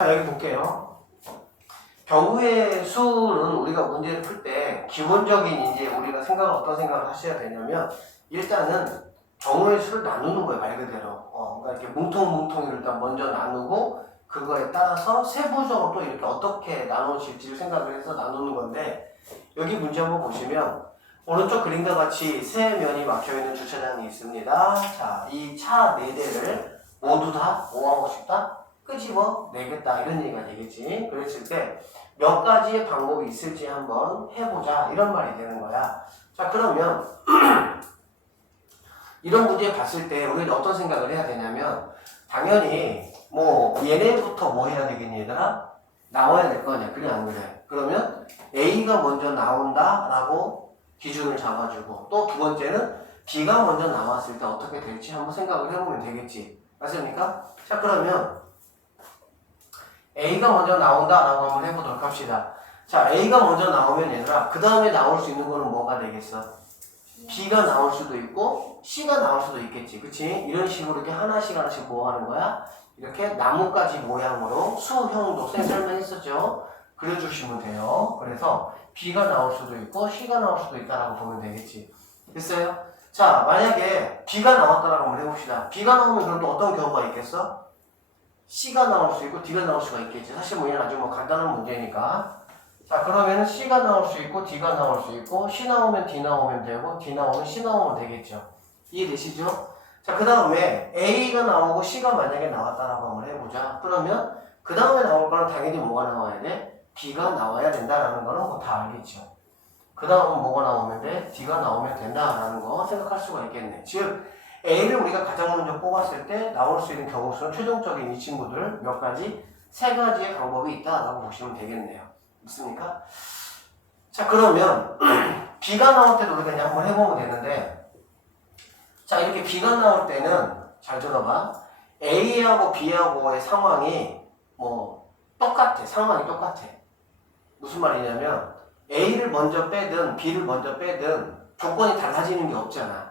자, 여기 볼게요. 경우의 수는 우리가 문제를 풀 때 기본적인 이제 우리가 어떤 생각을 하셔야 되냐면 일단은 경우의 수를 나누는 거예요, 말 그대로. 그러니까 이렇게 뭉텅뭉텅 일단 먼저 나누고 그거에 따라서 세부적으로 또 이렇게 어떻게 나누실지를 생각을 해서 나누는 건데 여기 문제 한번 보시면 오른쪽 그림과 같이 세 면이 막혀있는 주차장이 있습니다. 자, 이 차 4대를 모두 다 뭐 하고 싶다? 끄집어 내겠다 이런 얘기가 되겠지. 그랬을 때 몇 가지의 방법이 있을지 한번 해보자 이런 말이 되는 거야. 자, 그러면 이런 문제 봤을 때 우리는 어떤 생각을 해야 되냐면 당연히 뭐 얘네부터 뭐 해야 되겠니 얘들아? 나와야 될 거 아니야. 그래 안 그래? 그러면 A가 먼저 나온다 라고 기준을 잡아주고 또 두 번째는 B가 먼저 나왔을 때 어떻게 될지 한번 생각을 해보면 되겠지. 맞습니까? 자, 그러면 A가 먼저 나온다라고 한번 해보도록 합시다. 자, A가 먼저 나오면 얘들아 그 다음에 나올 수 있는 거는 뭐가 되겠어? B가 나올 수도 있고 C가 나올 수도 있겠지. 그치? 이런 식으로 이렇게 하나씩 뭐 하는 거야? 이렇게 나뭇가지 모양으로 수형도 설명했었죠. 그려주시면 돼요. 그래서 B가 나올 수도 있고 C가 나올 수도 있다라고 보면 되겠지. 됐어요? 자, 만약에 B가 나왔다라고 한번 해봅시다. B가 나오면 그럼 또 어떤 경우가 있겠어? C가 나올 수 있고 D가 나올 수가 있겠지. 사실 뭐 이건 아주 뭐 간단한 문제니까. 자, 그러면 C가 나올 수 있고 D가 나올 수 있고 C 나오면 D 나오면 되고 D 나오면 C 나오면 되겠죠. 이해되시죠? 자, 그 다음에 A가 나오고 C가 만약에 나왔다라고 한번 해보자. 그러면 그 다음에 나올 거는 당연히 뭐가 나와야 돼? B가 나와야 된다라는 거는 뭐 다 알겠죠. 그 다음은 뭐가 나오면 돼? D가 나오면 된다라는 거 생각할 수가 있겠네. 즉 A를 우리가 가장 먼저 뽑았을 때 나올 수 있는 경우 수는 최종적인 이 친구들 몇 가지? 3가지의 방법이 있다라고 보시면 되겠네요. 있습니까? 자, 그러면 B가 나올 때도 우리가 그냥 한번 해보면 되는데 자, 이렇게 B가 나올 때는 잘 들어봐. A하고 B하고의 상황이 뭐 똑같아. 상황이 똑같아. 무슨 말이냐면 A를 먼저 빼든 B를 먼저 빼든 조건이 달라지는 게 없잖아.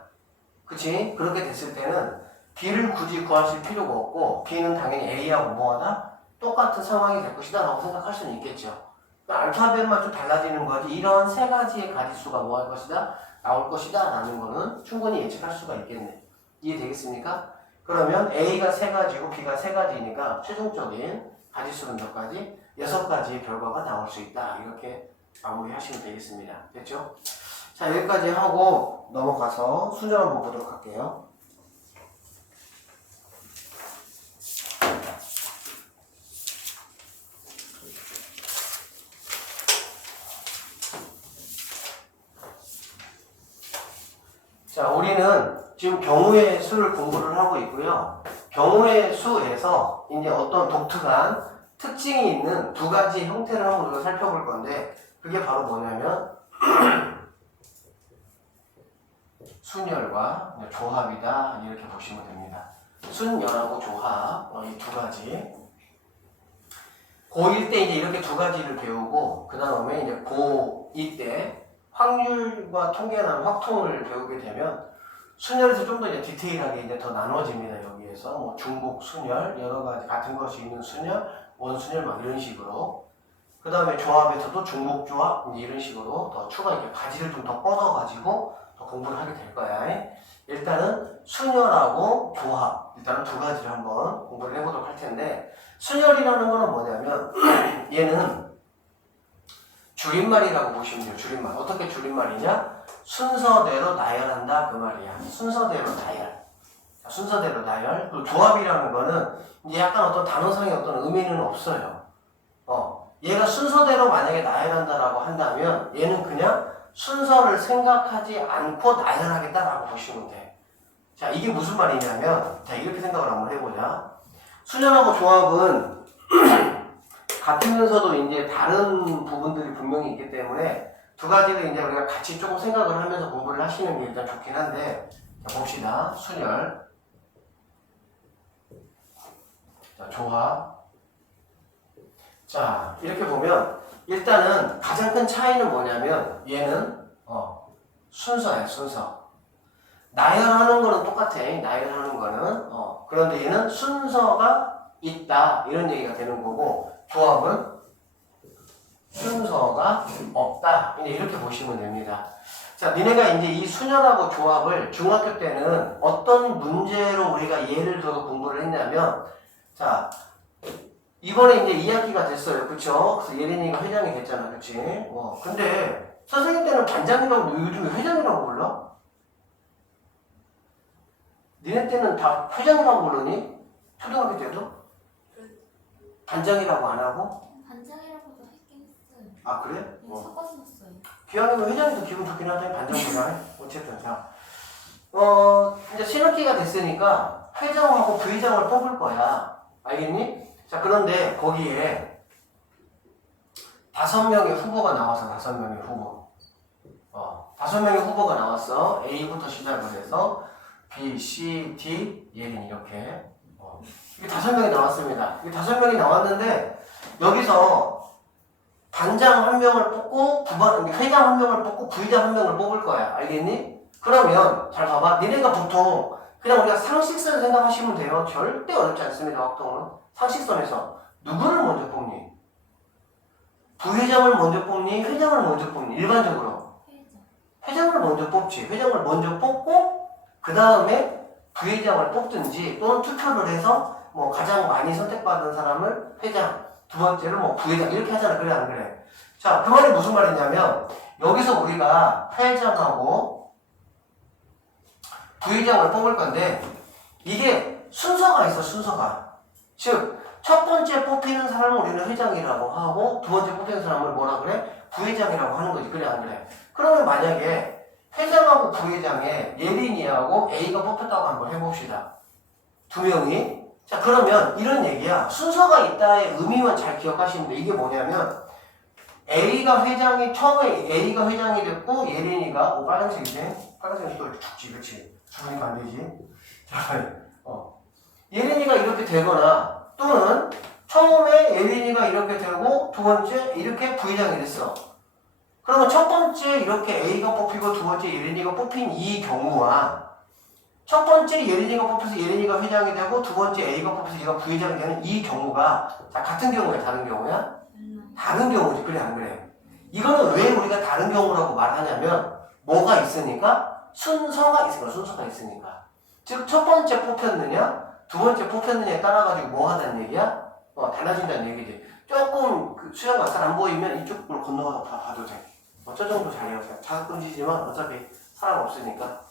그치? 그렇게 됐을 때는 B를 굳이 구하실 필요가 없고 B는 당연히 A하고 뭐하다? 똑같은 상황이 될 것이다 라고 생각할 수는 있겠죠. 알파벳만 좀 달라지는 거지 이런 3가지의 가지수가 뭐 할 것이다? 나올 것이다 라는 거는 충분히 예측할 수가 있겠네. 이해되겠습니까? 그러면 A가 3가지고 B가 3가지니까 최종적인 가지수는 몇 가지? 6가지의 결과가 나올 수 있다. 이렇게 마무리하시면 되겠습니다. 됐죠? 자, 여기까지 하고 넘어가서 수능 한번 보도록 할게요. 자, 우리는 지금 경우의 수를 공부를 하고 있고요. 경우의 수에서 이제 어떤 독특한 특징이 있는 2가지 형태를 한번 우리가 살펴볼 건데 그게 바로 뭐냐면 순열과 조합이다 이렇게 보시면 됩니다. 순열하고 조합 이 2가지 고1 때 이제 이렇게 2가지를 배우고 그 다음에 이제 고2 때 확률과 통계나 확통을 배우게 되면 순열에서 좀 더 이제 디테일하게 이제 더 나눠집니다. 여기에서 뭐 중복 순열 여러 가지 같은 것이 있는 순열 원순열 막 이런 식으로 그 다음에 조합에서도 중복 조합 이런 식으로 더 추가 이렇게 가지를 좀 더 뻗어가지고 더 공부를 하게 될 거야. 일단은 순열하고 조합 일단은 2가지를 한번 공부를 해보도록 할 텐데 순열이라는 거는 뭐냐면 얘는 줄임말이라고 보시면 돼요. 줄임말. 어떻게 줄임말이냐? 순서대로 나열한다 그 말이야. 순서대로 나열. 순서대로 나열. 그리고 조합이라는 거는 이제 약간 어떤 단어상의 어떤 의미는 없어요. 얘가 순서대로 만약에 나열한다라고 한다면 얘는 그냥 순서를 생각하지 않고 나열하겠다라고 보시면 돼. 자, 이게 무슨 말이냐면 자, 이렇게 생각을 한번 해보자. 순열하고 조합은 같으면서도 이제 다른 부분들이 분명히 있기 때문에 2가지를 이제 우리가 같이 조금 생각을 하면서 공부를 하시는 게 일단 좋긴 한데 자, 봅시다. 순열 자, 조합 자, 이렇게 보면 일단은 가장 큰 차이는 뭐냐면 얘는 순서야, 순서. 나열하는 거는 똑같아. 나열하는 거는 그런데 얘는 순서가 있다 이런 얘기가 되는 거고 조합은 순서가 없다 이렇게 보시면 됩니다. 자, 니네가 이제 이 수녀라고 조합을 중학교 때는 어떤 문제로 우리가 예를 들어 공부를 했냐면 자 이번에 이제 2학기가 됐어요. 그쵸? 그래서 예린이가 회장이 됐잖아. 그치? 근데 선생님 때는 반장이라고 요즘에 회장이라고 불러? 니네 때는 다 회장이라고 부르니? 초등학교 때도? 반장이라고 안 하고? 반장이라고도 했긴 했어요. 아 그래? 섞어서 했어요. 기왕이면 회장이 더 기분 좋긴 하더니 반장보다 어쨌든 자 이제 신학기가 됐으니까 회장하고 부회장을 뽑을 거야. 알겠니? 자 그런데 거기에 5명의 후보가 나와서 5명의 후보 5명의 후보가 나왔어. A부터 시작을 해서 B, C, D, 예린 이렇게 이게 5명이 나왔습니다. 이게 5명이 나왔는데 여기서 반장 1명을 뽑고 회장 1명을 뽑고 부회장 1명을 뽑을 거야. 알겠니? 그러면 잘 봐봐. 니네가 보통 그냥 우리가 상식선 생각하시면 돼요. 절대 어렵지 않습니다. 확통은 상식선에서 누구를 먼저 뽑니? 부회장을 먼저 뽑니? 회장을 먼저 뽑니? 일반적으로 회장을 먼저 뽑지. 회장을 먼저 뽑고 그 다음에 부회장을 뽑든지 또는 투표를 해서 뭐 가장 많이 선택받은 사람을 회장, 두 번째를 뭐 부회장 이렇게 하잖아. 그래 안 그래? 자, 그 말이 무슨 말이냐면 여기서 우리가 회장하고 부회장을 뽑을 건데 이게 순서가 있어. 순서가. 즉 첫 번째 뽑히는 사람을 우리는 회장이라고 하고 두 번째 뽑히는 사람을 뭐라 그래? 부회장이라고 하는 거지. 그래 안 그래? 그러면 만약에 회장하고 부회장에 예린이하고 A가 뽑혔다고 한번 해봅시다. 2명이. 자 그러면 이런 얘기야. 순서가 있다의 의미만 잘 기억하시면 돼. 이게 뭐냐면 A가 회장이 처음에 A가 회장이 됐고 예린이가 빨간색이지? 빨간색이 또 이렇게 죽지. 그치? 죽으니까 안 되지? 자, 예린이가 이렇게 되거나 또는 처음에 예린이가 이렇게 되고 두 번째 이렇게 부회장이 됐어. 그러면 첫 번째 이렇게 A가 뽑히고 두 번째 예린이가 뽑힌 이 경우와 첫 번째 예린이가 뽑혀서 예린이가 회장이 되고 두 번째 A가 뽑혀서 얘가 부회장이 되는 이 경우가 자 같은 경우야 다른 경우야? 다른 경우지. 그래 안 그래? 이거는 왜 우리가 다른 경우라고 말하냐면 뭐가 있으니까? 순서가 있으니까. 순서가 있으니까. 즉 첫 번째 뽑혔느냐 두 번째 뽑혔느냐에 따라가지고 뭐 하다는 얘기야? 달라진다는 얘기지. 조금 그 수영 막상 안 보이면 이쪽으로 건너가서 봐도 돼. 저 정도 자리가 자석분지지만 어차피 사람 없으니까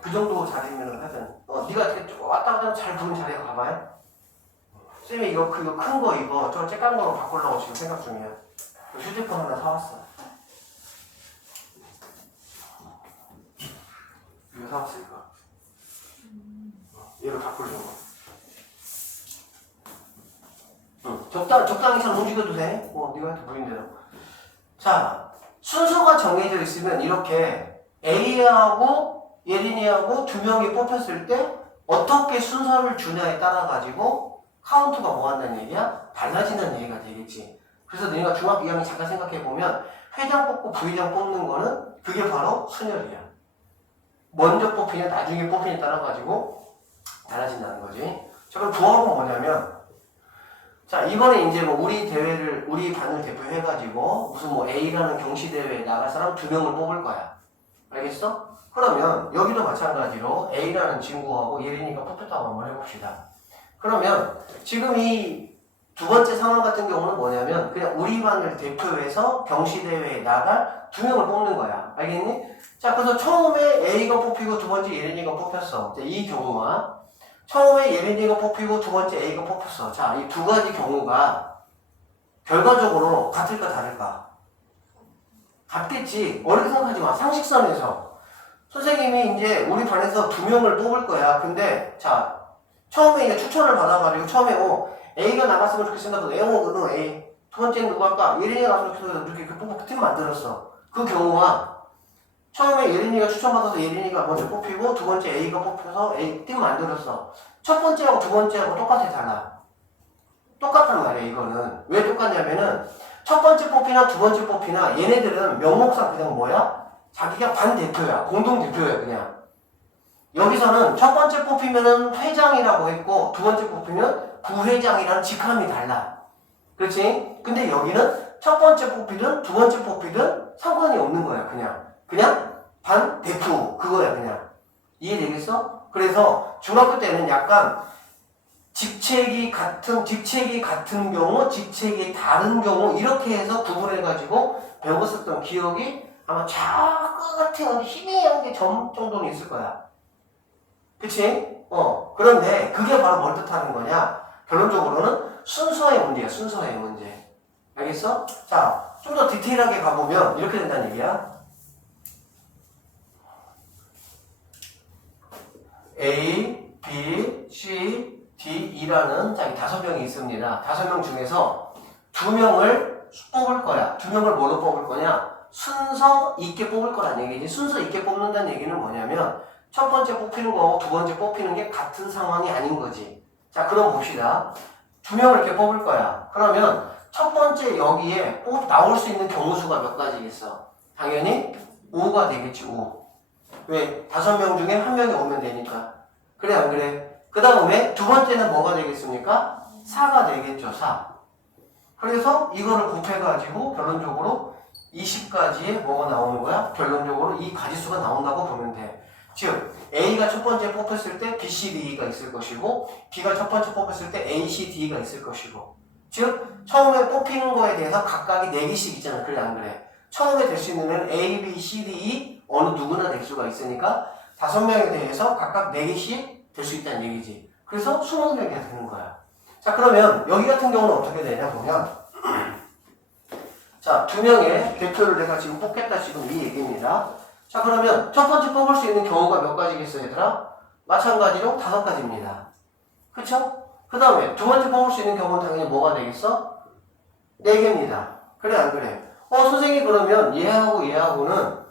그 정도 자리면 하여튼 네가 이렇게 왔다 갔다 잘 보는 자리에 가봐요. 쌤이 이거 큰 거 이거 저 쬐깐 거로 바꾸려고 지금 생각 중이야. 휴대폰 하나 사왔어. 이거 사왔어 이거. 얘를 바꾸려고. 적당히 잘 움직여도 돼. 네가 해도 보이는 대로. 자, 순서가 정해져 있으면 이렇게 A하고 예린이하고 2명이 뽑혔을 때 어떻게 순서를 주냐에 따라 가지고 카운트가 뭐 한다는 얘기야? 달라진다는 얘기가 되겠지. 그래서 너희가 중학교 2학년 잠깐 생각해 보면 회장 뽑고 부회장 뽑는 거는 그게 바로 순열이야. 먼저 뽑히냐 나중에 뽑히냐에 따라 가지고 달라진다는 거지. 자, 그럼 조합은 뭐냐면 자, 이번에 이제 뭐 우리 반을 대표해가지고 무슨 뭐 A라는 경시대회에 나갈 사람 2명을 뽑을 거야. 알겠어? 그러면 여기도 마찬가지로 A라는 친구하고 예린이가 뽑혔다고 한번 해봅시다. 그러면 지금 이 두 번째 상황 같은 경우는 뭐냐면 그냥 우리 반을 대표해서 경시대회에 나갈 2명을 뽑는 거야. 알겠니? 자, 그래서 처음에 A가 뽑히고 두 번째 예린이가 뽑혔어. 자, 이 경우와 처음에 예린이가 뽑히고 두 번째 A가 뽑혔어. 자, 이 두 가지 경우가 결과적으로 같을까 다를까? 같겠지. 어렵게 생각하지 마. 상식선에서. 선생님이 이제 우리 반에서 2명을 뽑을 거야. 근데 자, 처음에 이제 추천을 받아가지고 처음에 A가 나갔으면 좋겠습니다. 그럼 A. 두 번째는 누구 할까? 예린이가 나갔으면 좋겠습니다. 이렇게 뽑고 팀 만들었어. 그 경우와 처음에 예린이가 추천받아서 예린이가 먼저 뽑히고 두 번째 A가 뽑혀서 A 팀 만들었어. 첫 번째하고 두 번째하고 똑같아 달라. 똑같단 말이야 이거는. 왜 똑같냐면은 첫 번째 뽑히나 두 번째 뽑히나 얘네들은 명목상 그냥 뭐야? 자기가 반대표야. 공동대표야 그냥. 여기서는 첫 번째 뽑히면은 회장이라고 했고 두 번째 뽑히면 부회장이라는 직함이 달라. 그렇지? 근데 여기는 첫 번째 뽑히든 두 번째 뽑히든 상관이 없는 거야. 그냥 반 대표 그거야 그냥. 이해되겠어? 그래서 중학교 때는 약간 직책이 같은 경우, 직책이 다른 경우 이렇게 해서 구분해가지고 배웠었던 기억이 아마 같은 희미한 게 정도는 있을 거야. 그치? 그런데 그게 바로 뭘 뜻하는 거냐? 결론적으로는 순서의 문제야, 순서의 문제. 알겠어? 자, 좀 더 디테일하게 가보면 이렇게 된다는 얘기야. A, B, C, D, E라는 자, 5명이 있습니다. 5명 중에서 2명을 뽑을 거야. 2명을 뭐로 뽑을 거냐? 순서 있게 뽑을 거란 얘기지. 순서 있게 뽑는다는 얘기는 뭐냐면 첫 번째 뽑히는 거하고 두 번째 뽑히는 게 같은 상황이 아닌 거지. 자, 그럼 봅시다. 2명을 이렇게 뽑을 거야. 그러면 첫 번째 여기에 나올 수 있는 경우 수가 몇 가지겠어? 당연히 5가 되겠지, 5. 왜? 5명 중에 1명이 오면 되니까. 그래, 안 그래? 그 다음에 두 번째는 뭐가 되겠습니까? 4가 되겠죠, 4. 그래서 이거를 곱해가지고 결론적으로 20가지의 뭐가 나오는 거야? 결론적으로 이 가지수가 나온다고 보면 돼. 즉, A가 첫 번째 뽑혔을 때 B, C, D가 있을 것이고, B가 첫 번째 뽑혔을 때 A, C, D가 있을 것이고. 즉, 처음에 뽑히는 거에 대해서 각각이 4개씩 있잖아. 그래, 안 그래? 처음에 될 수 있는 애는 A, B, C, D, E 어느 누구나 될 수가 있으니까 5명에 대해서 각각 4개씩 될 수 있다는 얘기지. 그래서 20명이 되는 거야. 자, 그러면 여기 같은 경우는 어떻게 되냐 보면 자, 2명의 대표를 내가 지금 뽑겠다 지금 이 얘기입니다. 자, 그러면 첫 번째 뽑을 수 있는 경우가 몇 가지겠어요, 얘들아? 마찬가지로 5가지입니다. 그쵸? 그 다음에 두 번째 뽑을 수 있는 경우는 당연히 뭐가 되겠어? 4개입니다. 그래, 안 그래? 선생님 그러면 얘하고는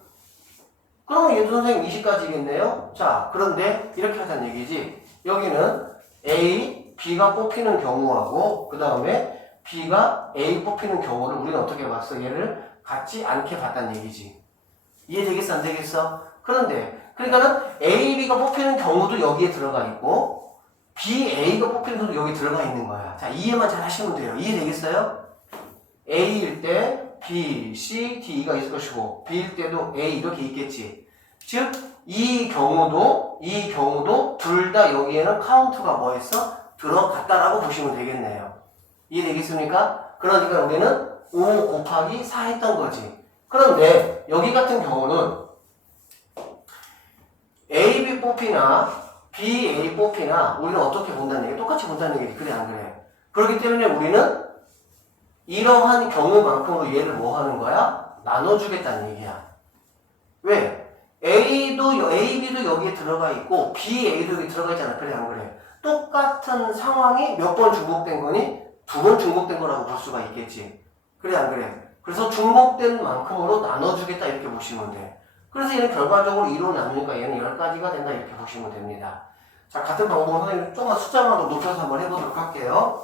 그럼 얘도 선생님 20가지겠네요? 자, 그런데 이렇게 하자는 얘기지. 여기는 A, B가 뽑히는 경우하고 그 다음에 B가 A 뽑히는 경우를 우리는 어떻게 봤어? 얘를 같지 않게 봤다는 얘기지. 이해되겠어? 안 되겠어? 그러니까는 A, B가 뽑히는 경우도 여기에 들어가 있고 B, A가 뽑히는 경우도 여기 들어가 있는 거야. 자, 이해만 잘 하시면 돼요. 이해되겠어요? A일 때 B, C, D가 있을 것이고 B일 때도 A 이렇게 있겠지. 즉, 이 경우도 둘 다 여기에는 카운트가 뭐했어? 들어갔다라고 보시면 되겠네요. 이해되겠습니까? 그러니까 여기는 5 곱하기 4 했던 거지. 그런데 여기 같은 경우는 A, B 뽑히나 B, A 뽑히나 우리는 어떻게 본다는 얘기? 똑같이 본다는 얘기지. 그래, 안 그래? 그렇기 때문에 우리는 이러한 경우만큼으로 얘를 뭐 하는 거야? 나눠주겠다는 얘기야. 왜? A, B도 여기에 들어가 있고 B, A도 여기 들어가 있잖아. 그래, 안 그래? 똑같은 상황이 몇 번 중복된 거니? 2번 중복된 거라고 볼 수가 있겠지. 그래, 안 그래? 그래서 중복된 만큼으로 나눠주겠다 이렇게 보시면 돼. 그래서 얘는 결과적으로 2로 나누니까 얘는 10가지가 된다 이렇게 보시면 됩니다. 자, 같은 방법으로 선생님 조금만 숫자만 더 높여서 한번 해보도록 할게요.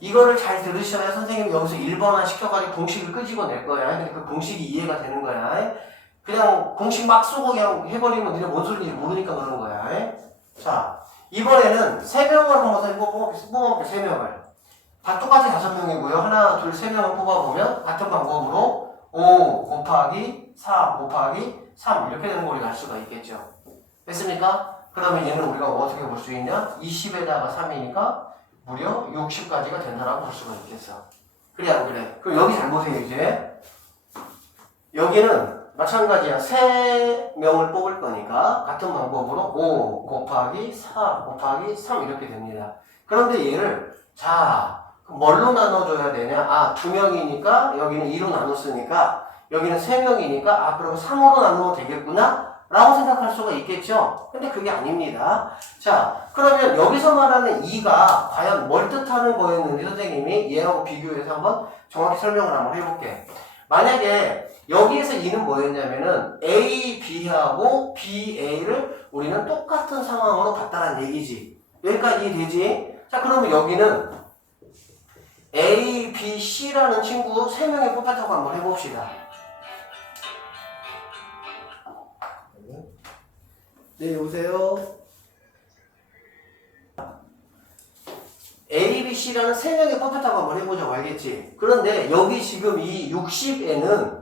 이거를 잘 들으셔야 선생님이 여기서 1번화 시켜가지고 공식을 끄집어낼 거야. 근데 그 공식이 이해가 되는 거야. 그냥 공식 막 쓰고 그냥 해버리면 니네 뭔 소리인지 모르니까 그러는 거야. 자, 이번에는 3명을 한번 뽑아볼게요. 3명을. 다 똑같이 5명이고요. 하나, 둘, 3명을 뽑아보면 같은 방법으로 5 곱하기 4 곱하기 3 이렇게 되는 거 우리가 알 수가 있겠죠. 됐습니까? 그러면 얘는 우리가 어떻게 볼 수 있냐? 20에다가 3이니까 무려 60가지가 된다라고 볼 수가 있겠어. 그래, 안 그래? 그럼 여기 잘 보세요, 이제. 여기는 마찬가지야. 3명을 뽑을 거니까 같은 방법으로 5 곱하기 4 곱하기 3 이렇게 됩니다. 그런데 얘를 자, 뭘로 나눠줘야 되냐? 2명이니까 여기는 2로 나눴으니까 여기는 3명이니까 그럼 3으로 나누면 되겠구나? 라고 생각할 수가 있겠죠? 근데 그게 아닙니다. 자, 그러면 여기서 말하는 2가 과연 뭘 뜻하는 거였는지 선생님이 얘하고 비교해서 한번 정확히 설명을 한번 해볼게. 만약에 여기에서 2는 뭐였냐면은 A, B하고 B, A를 우리는 똑같은 상황으로 봤다는 얘기지. 여기까지 이해되지? 자, 그러면 여기는 A, B, C라는 친구 3명이 뽑혔다고 한번 해봅시다. 네, 여보세요? A, B, C라는 세 명이 뽑혔다고 한번 해보자고 알겠지? 그런데 여기 지금 이 60에는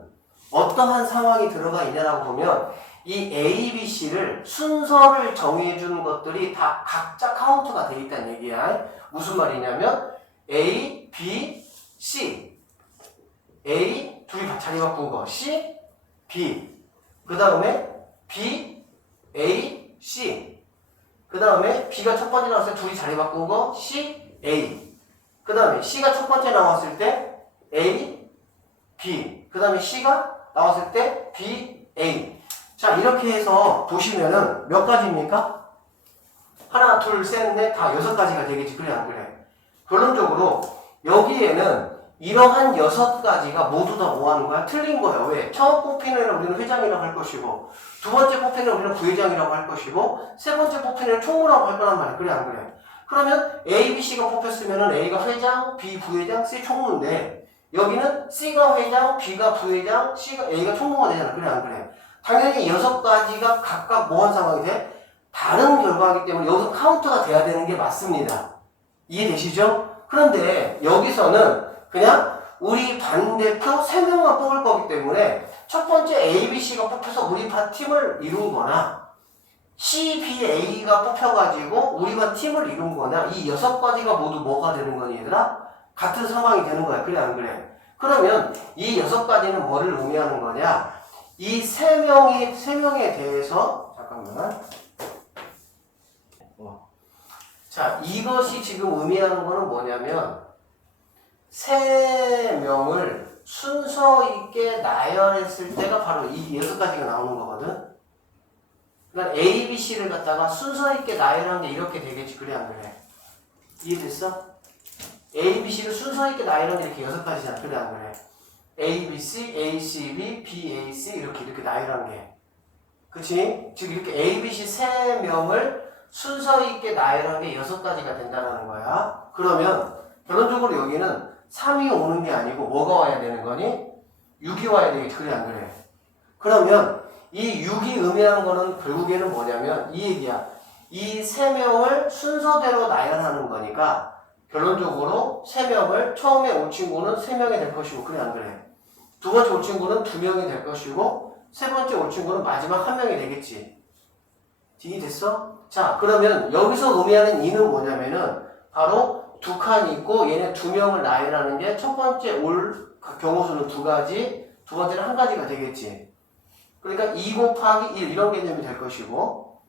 어떠한 상황이 들어가 있냐라고 보면 이 A, B, C를 순서를 정해주는 것들이 다 각자 카운트가 돼 있다는 얘기야. 무슨 말이냐면 A, B, C A 둘이 자리 바꾼 거 C, B 그 다음에 B, A, C 그 다음에 B가 첫 번째 나왔을 때 둘이 자리 바꾼 거 C, A 그 다음에 C가 첫 번째 나왔을 때 A, B 그 다음에 C가 나왔을 때 B, A 자 이렇게 해서 보시면은 몇 가지입니까? 하나, 둘, 셋, 넷 다 6가지가 되겠지. 그래 안 그래? 결론적으로 여기에는 이러한 6가지가 모두 다 뭐 하는 거야? 틀린 거야. 왜? 처음 뽑히는 애는 우리는 회장이라고 할 것이고 두 번째 뽑히는 애는 우리는 부회장이라고 할 것이고 세 번째 뽑히는 애는 총무라고 할 거란 말이야. 그래 안 그래? 그러면 A, B, C가 뽑혔으면은 A가 회장, B 부회장, C 총무인데 여기는 C가 회장, B가 부회장, A가 총무가 되잖아. 그래 안 그래? 당연히 6가지가 각각 뭐한 상황이 돼? 다른 결과이기 때문에 여기서 카운트가 돼야 되는 게 맞습니다. 이해되시죠? 그런데 여기서는 그냥 우리 반대표 3명만 뽑을 거기 때문에 첫 번째 A, B, C가 뽑혀서 우리 반 팀을 이룬 거나 C, B, A가 뽑혀가지고 우리 반 팀을 이룬 거나 이 6가지가 모두 뭐가 되는 거니 얘들아? 같은 상황이 되는 거야. 그래 안 그래? 그러면 이 6가지는 뭐를 의미하는 거냐? 이 3명에 대해서 잠깐만 자, 이것이 지금 의미하는 거는 뭐냐면 3명을 순서 있게 나열했을 때가 바로 이 6가지가 나오는 거거든. 그러니까 A, B, C를 갖다가 순서 있게 나열한 게 이렇게 되겠지. 그래 안 그래? 이해됐어? A, B, C를 순서 있게 나열한 게 이렇게 6가지잖아. 그래 안 그래? A, B, C, A, C, B, B, A, C 이렇게 나열한 게. 그치? 즉 이렇게 A, B, C 3명을 순서 있게 나열한 게 6가지가 된다는 거야. 그러면 결론적으로 여기는 3이 오는 게 아니고 뭐가 와야 되는 거니? 6이 와야 되겠지. 그래 안 그래? 그러면 이 6이 의미하는 거는 결국에는 뭐냐면 이 얘기야. 이 3명을 순서대로 나열하는 거니까 결론적으로 3명을 처음에 올 친구는 3명이 될 것이고 그래 안 그래? 두 번째 올 친구는 2명이 될 것이고 세 번째 올 친구는 마지막 1명이 되겠지. 이해됐어? 자, 그러면 여기서 의미하는 이는 뭐냐면은 바로 두 칸이 있고 얘네 2명을 나열하는 게 첫 번째 올 경우수는 2가지, 두 번째는 1가지가 되겠지. 그러니까 2 곱하기 1 이런 개념이 될 것이고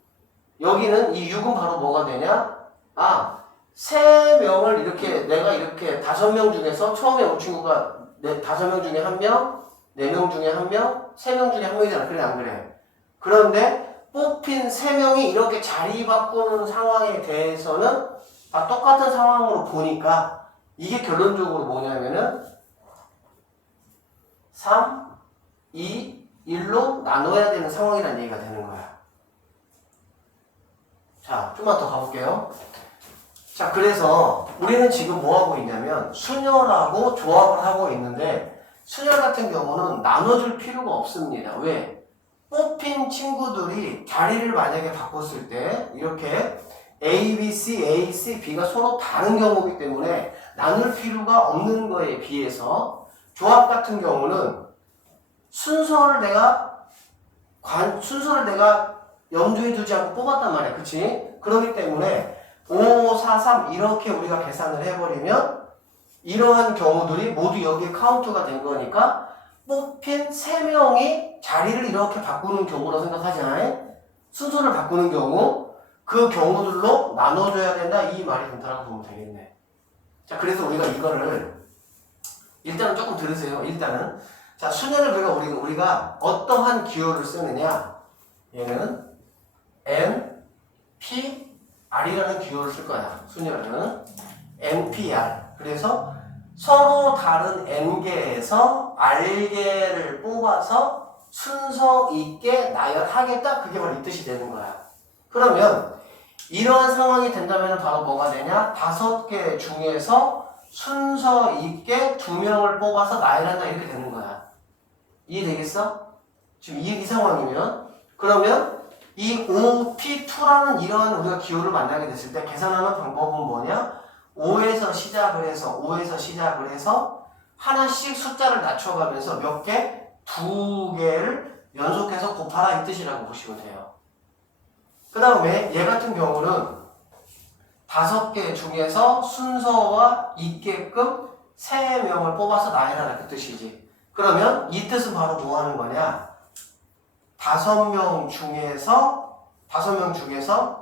여기는 이 6은 바로 뭐가 되냐? 아, 3명을 이렇게 내가 이렇게 5명 중에서 처음에 올 친구가 5명 중에 1명, 4명 중에 1명, 3명 중에 1명이잖아. 그래 안 그래? 그런데 뽑힌 3명이 이렇게 자리 바꾸는 상황에 대해서는 다 똑같은 상황으로 보니까 이게 결론적으로 뭐냐면은 3, 2, 1로 나눠야 되는 상황이라는 얘기가 되는 거야. 자, 좀만 더 가볼게요. 자, 그래서 우리는 지금 뭐 하고 있냐면 순열하고 조합을 하고 있는데 순열 같은 경우는 나눠줄 필요가 없습니다. 왜? 뽑힌 친구들이 자리를 만약에 바꿨을 때 이렇게 A, B, C, A, C, B가 서로 다른 경우이기 때문에 나눌 필요가 없는 거에 비해서 조합 같은 경우는 순서를 내가 염두에 두지 않고 뽑았단 말이야. 그치? 그렇기 때문에 5, 4, 3 이렇게 우리가 계산을 해버리면 이러한 경우들이 모두 여기에 카운트가 된 거니까 뽑힌 3명이 자리를 이렇게 바꾸는 경우라고 생각하잖아요. 순서를 바꾸는 경우 그 경우들로 나눠줘야 된다 이 말이 된다고 보면 되겠네. 자, 그래서 우리가 이거를 일단은 조금 들으세요. 일단은 자, 순열을 우리가 어떠한 기호를 쓰느냐 얘는 N, P, R이라는 기호를 쓸 거야. 순열은 NPR. 그래서 서로 다른 N개에서 R개를 뽑아서 순서 있게 나열하겠다. 그게 바로 이 뜻이 되는 거야. 그러면 이러한 상황이 된다면 바로 뭐가 되냐? 5개 중에서 순서 있게 2명을 뽑아서 나열한다. 이렇게 되는 거야. 이해되겠어? 지금 이 상황이면 그러면 이 OP2라는 이러한 우리가 기호를 만나게 됐을 때 계산하는 방법은 뭐냐? 5에서 시작을 해서 하나씩 숫자를 낮춰가면서 몇 개? 2개를 연속해서 곱하라 이 뜻이라고 보시면 돼요. 그 다음에 얘 같은 경우는 5개 중에서 순서와 있게끔 3명을 뽑아서 나열하라 그 뜻이지. 그러면 이 뜻은 바로 뭐 하는 거냐? 5명 중에서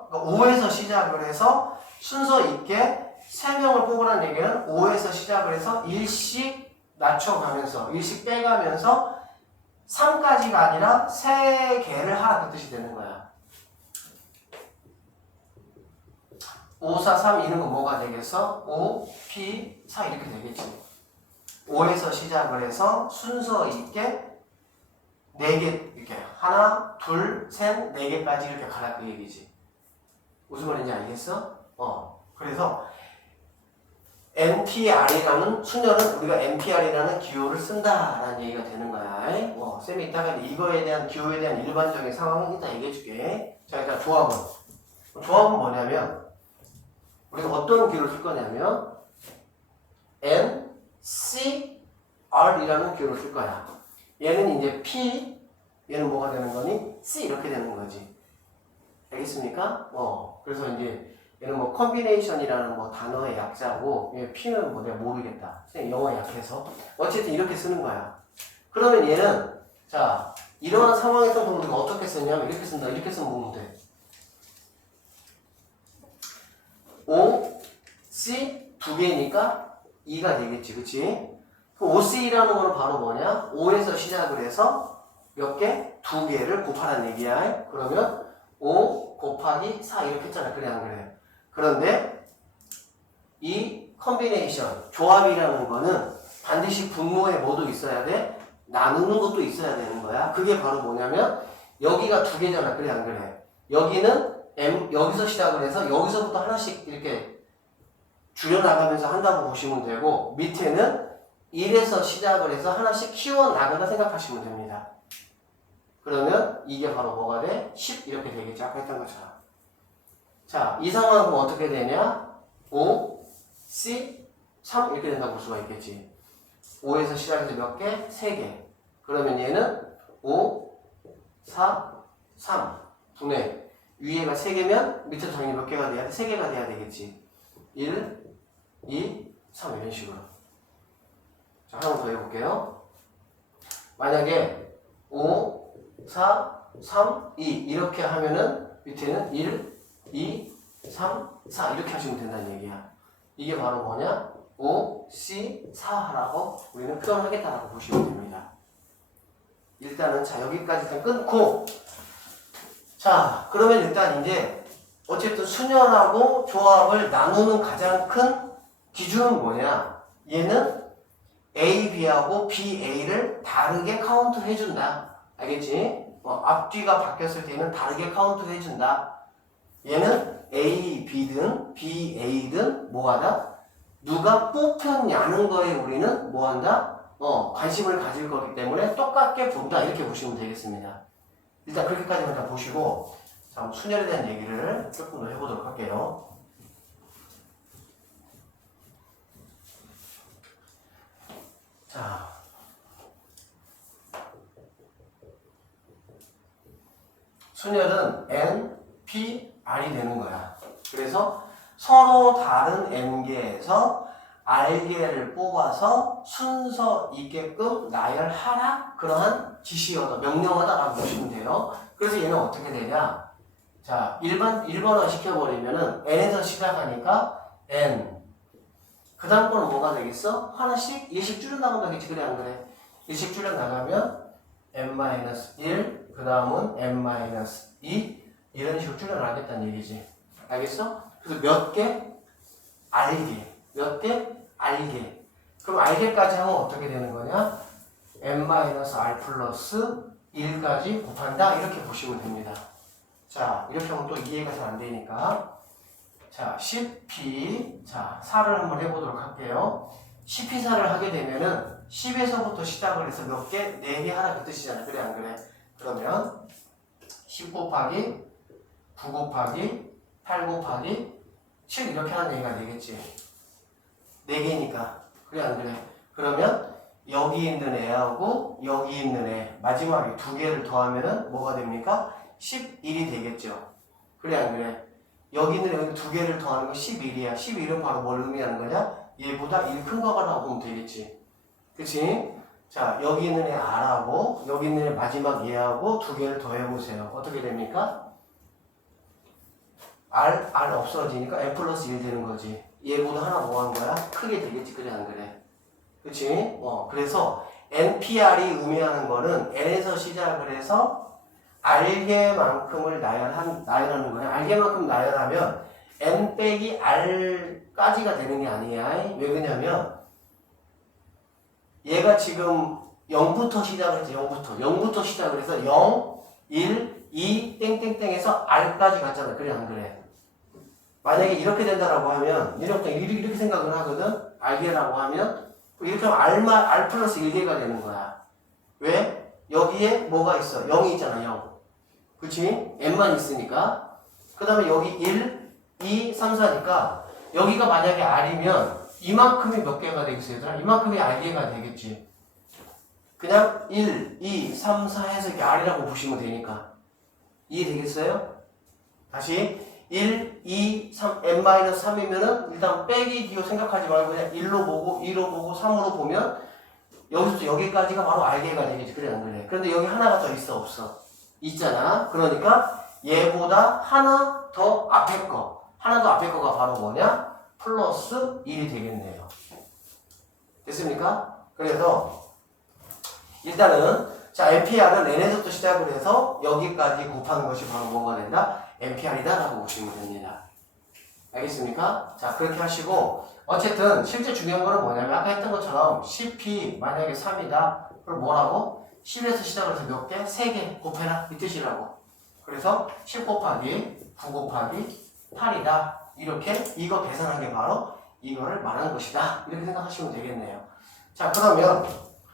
그러니까 5에서 시작을 해서 순서 있게 3명을 뽑으라는 얘기는 5에서 시작을 해서 1씩 낮춰가면서 1씩 빼가면서 3까지가 아니라 3개를 하라 그 뜻이 되는 거야. 5, 4, 3 이런 건 뭐가 되겠어? 5, P, 4 이렇게 되겠지. 5에서 시작을 해서 순서 있게 4개 이렇게 하나, 둘, 셋, 4개까지 이렇게 가라 그 얘기지. 무슨 말인지 알겠어? 그래서 NPR이라는 수녀는 우리가 NPR이라는 기호를 쓴다라는 얘기가 되는 거야. 쌤이 이따가 이거에 대한 기호에 대한 일반적인 상황은 이따 얘기해 줄게. 자, 일단 조합은 뭐냐면 우리가 어떤 기호를 쓸 거냐면 N, C, R이라는 기호를 쓸 거야. 얘는 이제 P, 얘는 뭐가 되는 거니? C 이렇게 되는 거지. 알겠습니까? 그래서 이제 얘는 뭐 컨비네이션이라는 뭐 단어의 약자고 얘 P는 뭐 내가 모르겠다. 영어 약해서 어쨌든 이렇게 쓰는 거야. 그러면 얘는 자 이러한 상황에서 우리가 어떻게 쓰냐면 이렇게 쓴다. 이렇게 쓰면 뭐면 돼? O, C 2개니까 2가 되겠지, 그치? OC라는 거는 바로 뭐냐? 5에서 시작을 해서 몇 개? 2개를 곱하라는 얘기야. 그러면 5 곱하기 4 이렇게 했잖아. 그래 안 그래? 그런데 이 컨비네이션, 조합이라는 거는 반드시 분모에 뭐도 있어야 돼? 나누는 것도 있어야 되는 거야. 그게 바로 뭐냐면 여기가 2개잖아. 그래 안 그래? 여기는 여기서 시작을 해서 여기서부터 하나씩 이렇게 줄여나가면서 한다고 보시면 되고 밑에는 1에서 시작을 해서 하나씩 키워나간다 생각하시면 됩니다. 그러면 이게 바로 뭐가 돼? 10 이렇게 되겠죠. 아까 했던 것처럼. 자, 이 상황은 어떻게 되냐? 5, C, 3 이렇게 된다고 볼 수가 있겠지. 5에서 시작해서 몇 개? 3개. 그러면 얘는 5, 4, 3 분의 위에가 3개면 밑에도 당연히 몇 개가 돼야 돼? 3개가 돼야 되겠지. 1, 2, 3 이런 식으로. 자, 하나 더 해볼게요. 만약에 5, 4, 3, 2 이렇게 하면은 밑에는 1, 2, 3, 4 이렇게 하시면 된다는 얘기야. 이게 바로 뭐냐? 5, C, 4 하라고 우리는 표현하겠다라고 보시면 됩니다. 일단은 자 여기까지 일단 끊고 자 그러면 일단 이제 어쨌든 수열하고 조합을 나누는 가장 큰 기준은 뭐냐? 얘는 A, B하고 B, A를 다르게 카운트 해준다. 알겠지? 앞뒤가 바뀌었을 때는 다르게 카운트 해준다. 얘는 A, B든 B, A든 뭐하다? 누가 뽑혔냐는 거에 우리는 뭐한다? 관심을 가질 거기 때문에 똑같게 본다. 이렇게 보시면 되겠습니다. 일단 그렇게까지만 다 보시고 자, 순열에 대한 얘기를 조금 더 해보도록 할게요. 자, 순열은 N, P, R이 되는 거야. 그래서 서로 다른 N개에서 R개를 뽑아서 순서 있게끔 나열하라 그러한 지시어다, 명령어다라고 보시면 돼요. 그래서 얘는 어떻게 되냐? 자, 일반화 시켜버리면은 N에서 시작하니까 N. 그 다음 거는 뭐가 되겠어? 하나씩 1씩 줄여나가면 되겠지. 그래 안 그래? 1씩 줄여나가면 N-1, 그 다음은 N-2 이런 식으로 줄여나가겠다는 얘기지. 알겠어? 그래서 몇 개? 알개. 몇 개? 알개. 그럼 알개까지 하면 어떻게 되는 거냐? N-R 플러스 1까지 곱한다. 이렇게 보시면 됩니다. 자, 이렇게 하면 또 이해가 잘 안 되니까. 자, 10P. 자, 4를 한번 해보도록 할게요. 10P4를 하게 되면은 10에서부터 시작을 해서 몇 개? 4개 하라 그 뜻이잖아. 그래, 안 그래? 그러면 10 곱하기 9 곱하기 8 곱하기 7 이렇게 하는 얘기가 되겠지. 4개니까. 그래 안 그래? 그러면 여기 있는 애하고 여기 있는 애 마지막에 2개를 더하면은 뭐가 됩니까? 11이 되겠죠. 그래 안 그래? 여기 있는 여기 2개를 더하는 건 11이야. 11은 바로 뭘 의미하는 거냐? 얘보다 1 큰 거라고 보면 되겠지. 그치? 자, 여기 있는 애 R하고 여기 있는 애 마지막 얘하고 2개를 더해보세요. 어떻게 됩니까? R 없어지니까 n 플러스 1 되는 거지. 얘보다 하나 뭐 한 거야? 크게 되겠지. 그래 안 그래? 그치? 그래서 NPR이 의미하는 거는 N에서 시작을 해서 R개만큼을 나열하는 거야. R개만큼 나열하면 N 빼기 R까지가 되는 게 아니야. 왜 그러냐면 얘가 지금 0부터 시작을 해서 0부터 시작을 해서 0, 1, 2, 땡땡땡에서 R까지 갔잖아. 그래 안 그래? 만약에 이렇게 된다라고 하면 이렇게 생각을 하거든. R개라고 하면 이렇게 하면 R 플러스 1개가 되는 거야. 왜? 여기에 뭐가 있어? 0이 있잖아. 0. 그치? N만 있으니까. 그 다음에 여기 1, 2, 3, 4니까 여기가 만약에 R이면 이만큼이 몇 개가 되겠어요? 얘들아? 이만큼이 R개가 되겠지. 그냥 1, 2, 3, 4 해서 이게 R이라고 보시면 되니까. 이해되겠어요? 다시 1, 2, 3, n-3이면은 일단 빼기 기호 생각하지 말고 그냥 1로 보고 2로 보고 3으로 보면 여기서부터 여기까지가 바로 R개가 되겠지. 그래 안 그래? 그런데 여기 하나가 더 있어 없어? 있잖아. 그러니까 얘보다 하나 더 앞에 거가 바로 뭐냐? 플러스 1이 되겠네요. 됐습니까? 그래서 일단은 자 NPR은 N에서부터 시작을 해서 여기까지 곱하는 것이 바로 뭐가 된다? NPR이다 라고 보시면 됩니다. 알겠습니까? 자 그렇게 하시고 어쨌든 실제 중요한 거는 뭐냐면 아까 했던 것처럼 CP 만약에 3이다 그럼 뭐라고? 10에서 시작을 해서 몇 개? 3개 곱해라 이 뜻이라고. 그래서 10 곱하기 9 곱하기 8이다 이렇게 이거 계산한 게 바로 이거를 말하는 것이다 이렇게 생각하시면 되겠네요. 자 그러면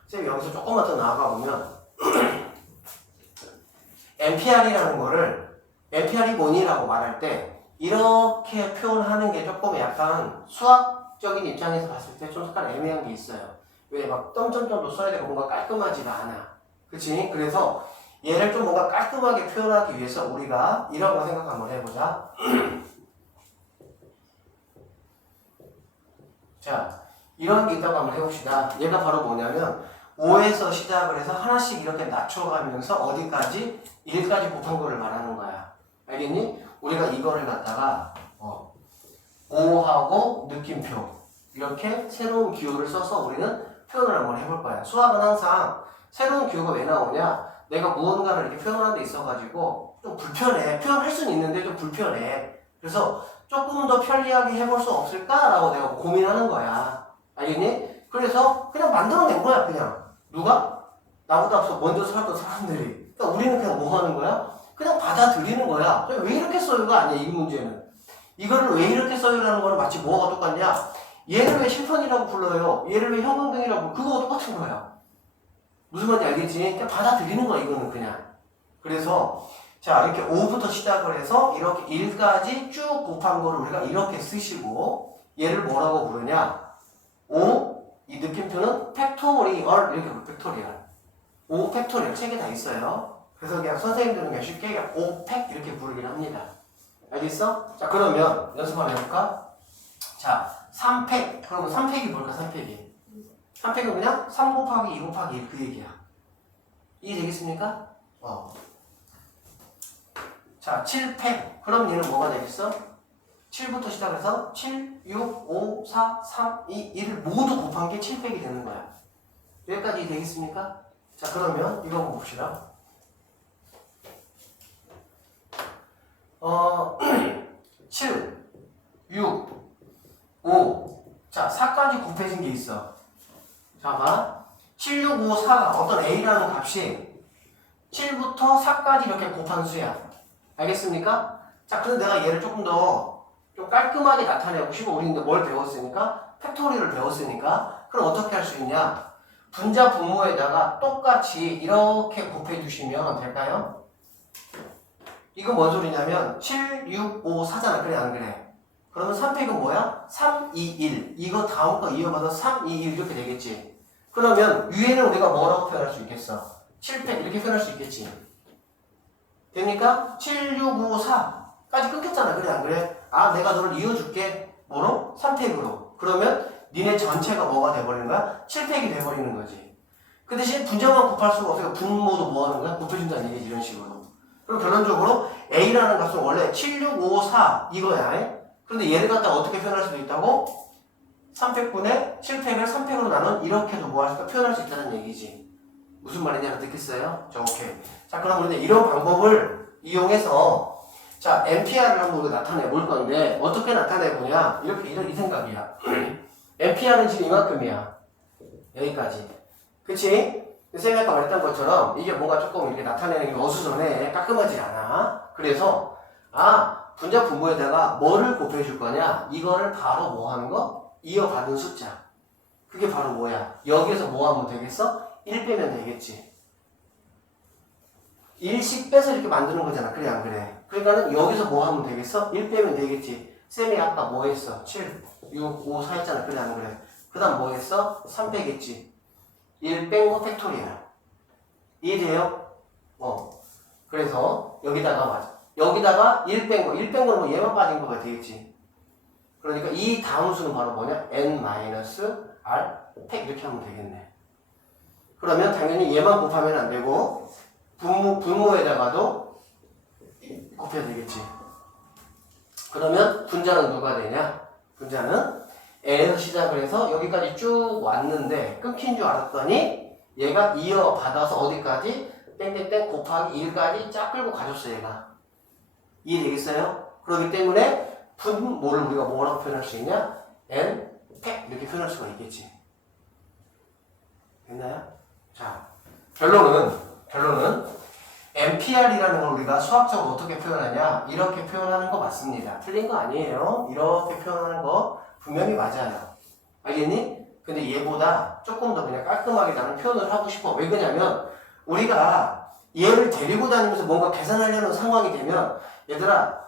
쌤 여기서 조금만 더 나아가 보면 NPR이라는 거를 NPR이 뭐니라고 말할 때 이렇게 표현하는 게 조금 약간 수학적인 입장에서 봤을 때 좀 약간 애매한 게 있어요. 왜 막 점점점도 써야 되고 뭔가 깔끔하지가 않아. 그치? 그래서 얘를 좀 뭔가 깔끔하게 표현하기 위해서 우리가 이런 거 생각 한번 해보자. 자, 이런 게 있다고 한번 해봅시다. 얘가 바로 뭐냐면 5에서 시작을 해서 하나씩 이렇게 낮춰가면서 어디까지? 1까지 곱한 거를 말하는 거야. 알겠니? 우리가 이거를 갖다가 5하고 느낌표 이렇게 새로운 기호를 써서 우리는 표현을 한번 해볼 거야. 수학은 항상 새로운 기호가 왜 나오냐? 내가 무언가를 이렇게 표현하는 데 있어가지고 좀 불편해. 표현할 수는 있는데 좀 불편해. 그래서 조금 더 편리하게 해볼 수 없을까라고 내가 고민하는 거야. 알겠니? 그래서 그냥 만들어낸 거야. 그냥 누가? 나보다 앞서 먼저 살았던 사람들이. 그러니까 우리는 그냥 뭐 하는 거야? 그냥 받아들이는 거야. 왜 이렇게 써요가 아니야 이 문제는. 이거를 왜 이렇게 써요라는 거는 마치 뭐가 똑같냐? 얘를 왜 실편이라고 불러요? 얘를 왜 형광등이라고 불러요? 그거가 똑같은 거야. 무슨 말인지 알겠지? 그냥 받아들이는 거야 이거는 그냥. 그래서 자 이렇게 5부터 시작을 해서 이렇게 1까지 쭉 곱한 거를 우리가 이렇게 쓰시고 얘를 뭐라고 부르냐? 5, 이 느낌표는 팩토리얼 이렇게 팩토리얼 5 팩토리얼 책에 다 있어요. 그래서 그냥 선생님들은 그냥 쉽게 그냥 5팩 이렇게 부르긴 합니다. 알겠어? 자 그러면 연습 한번 해볼까? 자 3팩 그러면 3팩이 뭘까? 3팩은 그냥 3 곱하기 2 곱하기 1 그 얘기야. 이해되겠습니까? 자 7팩 그럼 얘는 뭐가 되겠어? 7부터 시작해서 7, 6, 5, 4, 3, 2, 1을 모두 곱한 게 7팩이 되는 거야. 여기까지 되겠습니까? 자 그러면 이거 한번 봅시다. 7, 6, 5 자 4까지 곱해진 게 있어. 자 봐 7, 6, 5, 4가 어떤 A라는 값이 7부터 4까지 이렇게 곱한 수야. 알겠습니까? 자 근데 내가 얘를 조금 더 좀 깔끔하게 나타내고 싶어. 우리 근데 뭘 배웠으니까? 팩토리를 배웠으니까 그럼 어떻게 할 수 있냐? 분자 분모에다가 똑같이 이렇게 곱해 주시면 될까요? 이거 뭔 소리냐면 7, 6, 5, 4잖아. 그래 안 그래? 그러면 3팩은 뭐야? 3, 2, 1. 이거 다음 거 이어받아 3, 2, 1 이렇게 되겠지. 그러면 위에는 우리가 뭐라고 표현할 수 있겠어? 7팩 이렇게 표현할 수 있겠지. 됩니까? 7, 6, 5, 4까지 끊겼잖아. 그래 안 그래? 아 내가 너를 이어줄게. 뭐로? 3팩으로. 그러면 니네 전체가 뭐가 돼버리는 거야? 7팩이 돼버리는 거지. 그 대신 분자만 곱할 수가 없어요. 분모도 뭐 하는 거야? 곱해준다는 얘기지 이런 식으로. 그럼 결론적으로 A라는 값은 원래 7, 6, 5, 4 이거야. 그런데 얘를 갖다가 어떻게 표현할 수도 있다고? 3팩분의 7팩을 3팩으로 나눈 이렇게도 뭐 할 수 있다? 표현할 수 있다는 얘기지. 무슨 말인지 알아듣겠어요? 자, 오케이. 자, 그럼 우리는 이런 방법을 이용해서 자, MPR을 한번 우리가 나타내 볼 건데 어떻게 나타내 보냐? 이렇게 이 생각이야. MPR은 지금 이만큼이야. 여기까지. 그치? 쌤이 아까 말했던 것처럼 이게 뭔가 조금 이렇게 나타내는 게 어수선해. 깔끔하지 않아. 그래서 분자 분모에다가 뭐를 곱해줄 거냐? 이거를 바로 뭐 하는 거? 이어받은 숫자. 그게 바로 뭐야? 여기에서 뭐 하면 되겠어? 1 빼면 되겠지. 1씩 빼서 이렇게 만드는 거잖아. 그래 안 그래? 그러니까는 여기서 뭐 하면 되겠어? 1 빼면 되겠지. 쌤이 아까 뭐 했어? 7, 6, 5, 4 했잖아. 그래 안 그래? 그 다음 뭐 했어? 3 빼겠지. 1 뺀 거 팩토리얼. 이해돼요? 그래서 여기다가 맞아. 여기다가 1 뺀 거. 1 뺀 거는 뭐 얘만 빠진 거가 되겠지. 그러니까 이 다음 수는 바로 뭐냐? n-r 팩 이렇게 하면 되겠네. 그러면 당연히 얘만 곱하면 안 되고 분모에다가도 곱해야 되겠지. 그러면 분자는 누가 되냐? 분자는 n에서 시작을 해서 여기까지 쭉 왔는데 끊긴 줄 알았더니 얘가 이어받아서 어디까지? 땡땡땡 곱하기 1까지 쫙 끌고 가줬어 얘가. 이해되겠어요? 그렇기 때문에 분모를 우리가 뭐라고 표현할 수 있냐? n 팩 이렇게 표현할 수가 있겠지. 됐나요? 자, 결론은 MPR이라는 걸 우리가 수학적으로 어떻게 표현하냐? 이렇게 표현하는 거 맞습니다. 틀린 거 아니에요. 이렇게 표현하는 거 분명히 맞아요. 알겠니? 근데 얘보다 조금 더 그냥 깔끔하게 나는 표현을 하고 싶어. 왜 그러냐면 우리가 얘를 데리고 다니면서 뭔가 계산하려는 상황이 되면 얘들아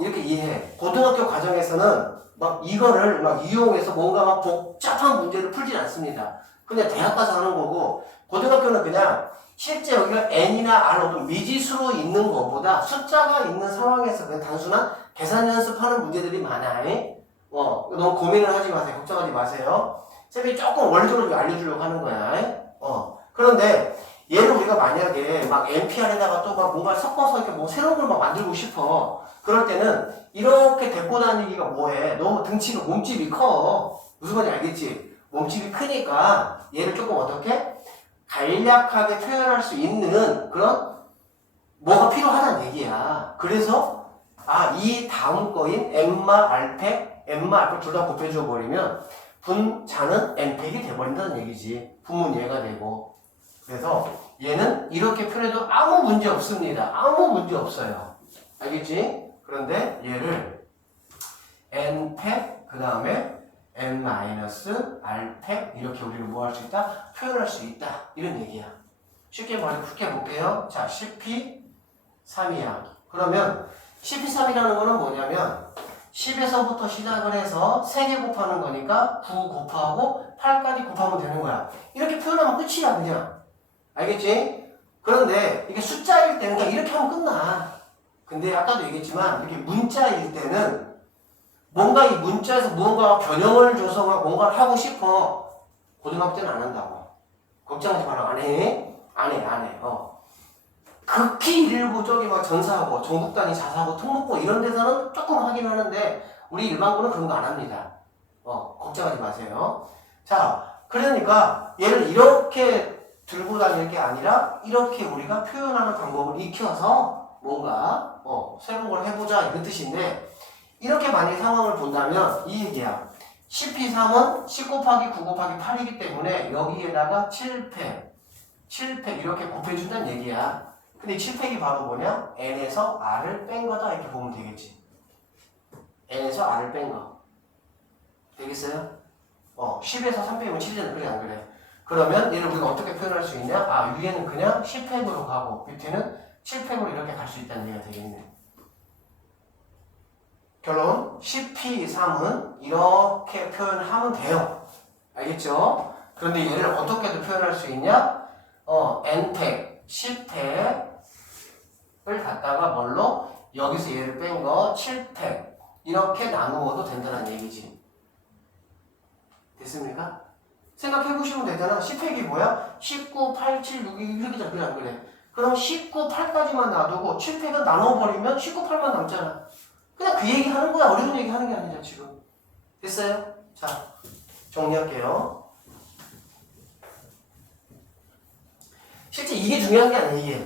이렇게 이해해. 고등학교 과정에서는 막 이거를 막 이용해서 뭔가 막 복잡한 문제를 풀진 않습니다. 그냥 대학 가서 하는 거고 고등학교는 그냥 실제 여기가 n이나 r 혹은 미지수로 있는 것보다 숫자가 있는 상황에서 그냥 단순한 계산 연습하는 문제들이 많아요. 너무 고민을 하지 마세요. 걱정하지 마세요. 쌤이 조금 원리적으로 알려주려고 하는 거야. 그런데 얘를 우리가 만약에 막 NPR에다가 또 막 뭔가 섞어서 이렇게 뭐 새로운 걸 막 만들고 싶어. 그럴 때는 이렇게 데리고 다니기가 뭐해. 너무 등치가 몸집이 커. 무슨 말인지 알겠지? 몸집이 크니까 얘를 조금 어떻게 간략하게 표현할 수 있는 그런 뭐가 필요하다는 얘기야. 그래서 이 다음 거인 n마 r팩, n마 r팩 둘 다 곱해줘 버리면 분자는 n팩이 돼버린다는 얘기지. 분모는 얘가 되고. 그래서 얘는 이렇게 표현해도 아무 문제 없습니다. 아무 문제 없어요. 알겠지? 그런데 얘를 n팩 그 다음에 n-r팩 이렇게 우리는 뭐 할 수 있다? 표현할 수 있다. 이런 얘기야. 쉽게 말해서 그렇게 해볼게요. 자, CP3이야. 그러면 CP3이라는 거는 뭐냐면 10에서부터 시작을 해서 3개 곱하는 거니까 9 곱하고 8까지 곱하면 되는 거야. 이렇게 표현하면 끝이야 그냥. 알겠지? 그런데 이게 숫자일 때는 그냥 이렇게 하면 끝나. 근데 아까도 얘기했지만 이렇게 문자일 때는 뭔가 이 문자에서 무언가 변형을 줘서 뭔가를 하고 싶어. 고등학교 때는 안 한다고. 걱정하지 마라. 안 해. 안 해. 극히 일부 저기 막 전사하고 전국 단위 자사하고 특목고 이런 데서는 조금 하긴 하는데 우리 일반고는 그런 거 안 합니다. 걱정하지 마세요. 자, 그러니까 얘를 이렇게 들고 다닐 게 아니라 이렇게 우리가 표현하는 방법을 익혀서 뭔가 새로운 걸 해보자 이런 뜻인데 이렇게 만약 상황을 본다면 이 얘기야. CP3은 10 곱하기 9 곱하기 8이기 때문에 여기에다가 7팩 이렇게 곱해준다는 얘기야. 근데 7팩이 바로 뭐냐? n에서 r을 뺀 거다 이렇게 보면 되겠지. n에서 r을 뺀 거. 되겠어요? 10에서 3 빼면 7이잖아. 그래 안 그래? 그러면 얘를 우리가 어떻게 표현할 수 있냐? 위에는 그냥 10팩으로 가고 밑에는 7팩으로 이렇게 갈 수 있다는 얘기가 되겠네. 결론 10p3은 이렇게 표현하면 돼요. 알겠죠? 그런데 얘를 어떻게도 표현할 수 있냐? n택 10택을 갖다가 뭘로? 여기서 얘를 뺀 거 7택 이렇게 나누어도 된다는 얘기지. 됐습니까? 생각해보시면 되잖아. 10팩이 뭐야? 19, 8, 7, 6 이렇게 잡히라 안 그래? 그럼 19, 8까지만 놔두고 7팩은 나눠버리면 19, 8만 남잖아. 그냥 그 얘기 하는 거야. 어려운 얘기 하는 게 아니라 지금. 됐어요? 자, 정리할게요. 실제 이게 중요한 게 아니에요.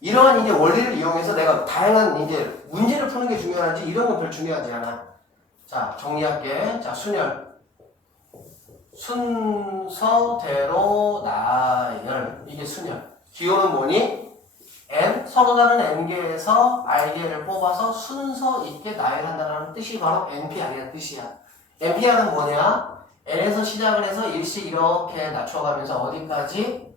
이러한 이제 원리를 이용해서 내가 다양한 이제 문제를 푸는 게 중요하지 이런 건 별 중요하지 않아. 자, 정리할게. 자, 순열. 순서대로 나열. 이게 순열. 기호는 뭐니? n, 서로 다른 n개에서 r개를 뽑아서 순서 있게 나열한다는 뜻이 바로 npr이라는 뜻이야. npr은 뭐냐? n에서 시작을 해서 일씩 이렇게 낮춰가면서 어디까지?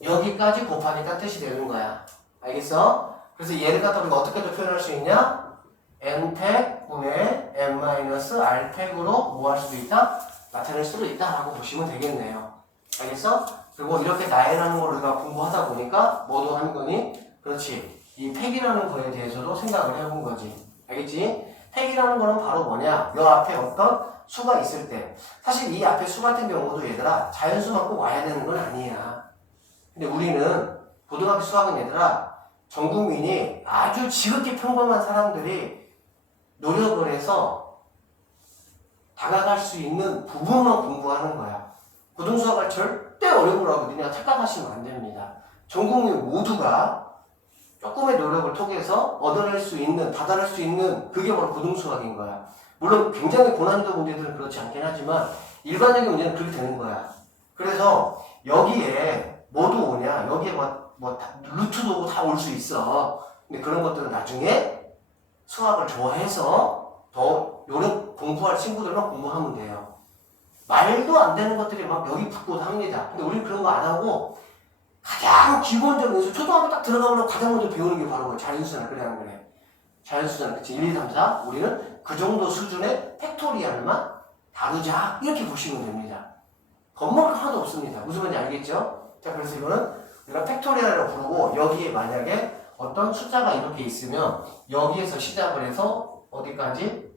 여기까지 곱하니까 뜻이 되는 거야. 알겠어? 그래서 얘를 갖다 우리가 어떻게도 표현할 수 있냐? n택 분의 n-r택으로 뭐 할 수도 있다? 나타낼 수도 있다라고 보시면 되겠네요. 알겠어? 그리고 이렇게 나열하는 걸 우리가 공부하다 보니까 뭐도 하는 거니? 그렇지. 이 팩이라는 거에 대해서도 생각을 해본 거지. 알겠지? 팩이라는 거는 바로 뭐냐? 요 앞에 어떤 수가 있을 때. 사실 이 앞에 수 같은 경우도 얘들아 자연수만 꼭 와야 되는 건 아니야. 근데 우리는 고등학교 수학은 얘들아 전 국민이 아주 지극히 평범한 사람들이 노력을 해서 다가갈 수 있는 부분만 공부하는 거야. 고등수학을 절대 어려운 거라고 그냥 착각하시면 안 됩니다. 전 국민 모두가 조금의 노력을 통해서 얻어낼 수 있는, 다다를 수 있는 그게 바로 고등수학인 거야. 물론 굉장히 고난도 문제들은 그렇지 않긴 하지만 일반적인 문제는 그렇게 되는 거야. 그래서 여기에 뭐도 오냐? 여기에 루트도 다 올 수 있어. 근데 그런 것들은 나중에 수학을 좋아해서 더 요런 공부할 친구들만 공부하면 돼요. 말도 안 되는 것들이 막 여기 붙고 합니다. 근데 우리는 그런 거 안 하고 가장 기본적인 초등학교 딱 들어가면 가장 먼저 배우는 게 바로 자연수잖아. 그래 안 그래? 자연수잖아. 그치? 1, 2, 3, 4 우리는 그 정도 수준의 팩토리얼만 다루자 이렇게 보시면 됩니다. 겁먹을 거 하나도 없습니다. 무슨 말인지 알겠죠? 자, 그래서 이거는 우리가 팩토리얼이라고 부르고 여기에 만약에 어떤 숫자가 이렇게 있으면 여기에서 시작을 해서 어디까지?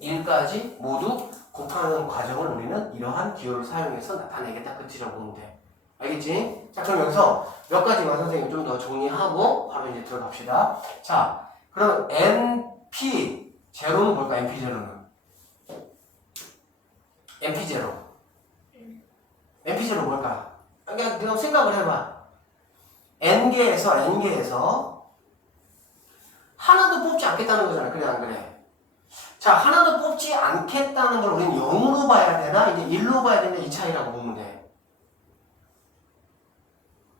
1까지 모두 곱하는 과정을 우리는 이러한 기호를 사용해서 나타내겠다. 끝이라고 보면 돼. 알겠지? 자, 그럼 여기서 몇 가지만 선생님 좀 더 정리하고 바로 이제 들어갑시다. 자, 그럼 NP 제로는 뭘까? NP 제로는 NP 제로. NP 제로 뭘까? 그냥 네가 생각을 해봐. n개에서 하나도 뽑지 않겠다는 거잖아. 그래 안 그래? 자, 하나도 뽑지 않겠다는 걸 우리는 0으로 봐야 되나? 이제 1로 봐야 되나? 이 차이라고 보면 돼.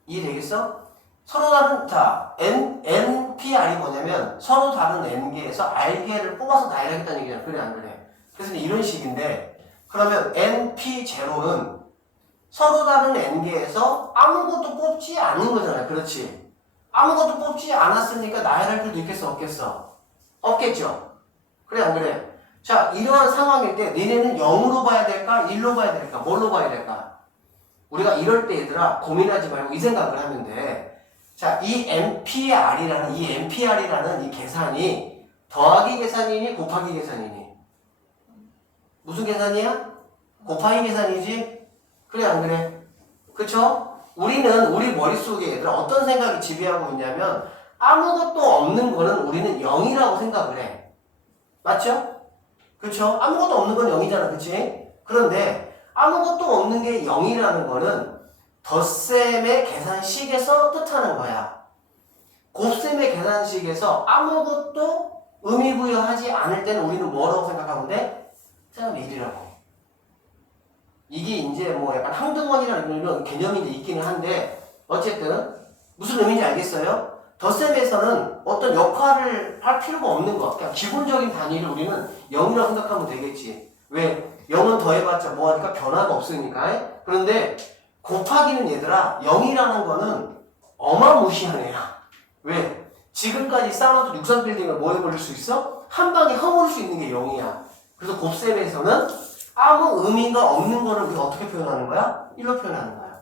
이해되겠어? 서로 다른, 자, NPR이 뭐냐면 서로 다른 n개에서 r개를 뽑아서 나열하겠다는 얘기잖아. 그래 안 그래? 그래서 이런 식인데 그러면 NP0는 서로 다른 n개에서 아무것도 뽑지 않는 거잖아요. 그렇지? 아무것도 뽑지 않았으니까 나열할 필요도 있겠어? 없겠어? 없겠죠? 그래 안 그래? 자, 이러한 상황일 때 너네는 0으로 봐야 될까? 1로 봐야 될까? 뭘로 봐야 될까? 우리가 이럴 때 얘들아 고민하지 말고 이 생각을 하면 돼. 자, 이 NPR이라는 이 계산이 더하기 계산이니 곱하기 계산이니? 무슨 계산이야? 곱하기 계산이지? 그래 안 그래? 그쵸? 우리는 우리 머릿속에 얘들아 어떤 생각이 지배하고 있냐면 아무것도 없는 거는 우리는 0이라고 생각을 해. 맞죠? 그쵸? 아무것도 없는 건 0이잖아. 그치? 그런데 아무것도 없는 게 0이라는 거는 덧셈의 계산식에서 뜻하는 거야. 곱셈의 계산식에서 아무것도 의미부여하지 않을 때는 우리는 뭐라고 생각하면 돼? 그냥 1이라고. 이게 이제 뭐 약간 항등원이라는 이런 개념이 이제 있기는 한데 어쨌든 무슨 의미인지 알겠어요? 덧셈에서는 어떤 역할을 할 필요가 없는 거. 그냥 기본적인 단위를 우리는 0이라고 생각하면 되겠지. 왜? 0은 더해봤자 뭐하니까 변화가 없으니까. 그런데 곱하기는 얘들아 0이라는 거는 어마무시한 애야. 왜? 지금까지 쌓아놓은 63빌딩을 뭐 해버릴 수 있어? 한 방에 허물을 수 있는 게 0이야. 그래서 곱셈에서는 아무 의미가 없는 거를 우리가 어떻게 표현하는 거야? 1로 표현하는 거야.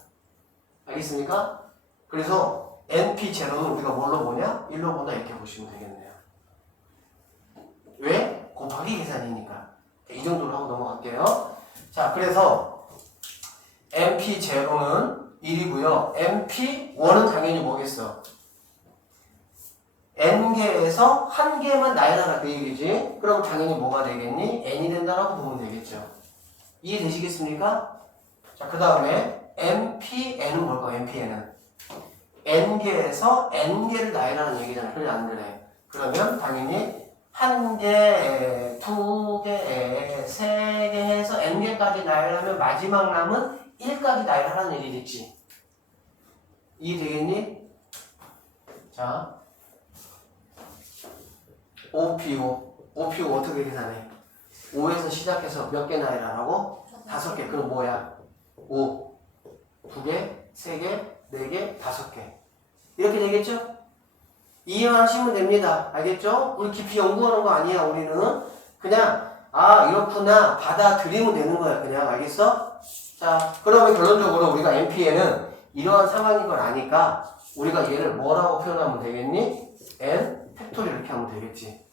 알겠습니까? 그래서 NP0는 우리가 뭘로 보냐? 1로 본다 이렇게 보시면 되겠네요. 왜? 곱하기 계산이니까. 이 정도로 하고 넘어갈게요. 자, 그래서 NP0는 1이고요. NP1은 당연히 뭐겠어? n개에서 한 개만 나열하라 그 얘기지. 그럼 당연히 뭐가 되겠니? n이 된다라고 보면 되겠죠. 이해되시겠습니까? 자, 그 다음에 NPn은 뭘까? NPn은 n개에서 n개를 나열하는 얘기잖아. 그래 안 그래? 그러면 당연히 한 개, 두 개, 세 개 해서 n개까지 나열하면 마지막 남은 1까지 나열하라는 얘기겠지. 이해되겠니? 자, OPO 어떻게 계산해? 5에서 시작해서 몇 개 나열하라고? 5개. 그럼 뭐야? 5, 2개, 3개, 4개, 5개. 이렇게 되겠죠? 이해하시면 됩니다. 알겠죠? 우리 깊이 연구하는 거 아니야. 우리는 그냥 이렇구나 받아들이면 되는 거야. 그냥 알겠어? 자, 그러면 결론적으로 우리가 NP에는 이러한 상황인 걸 아니까 우리가 얘를 뭐라고 표현하면 되겠니? N 팩토리 이렇게 하면 되겠지.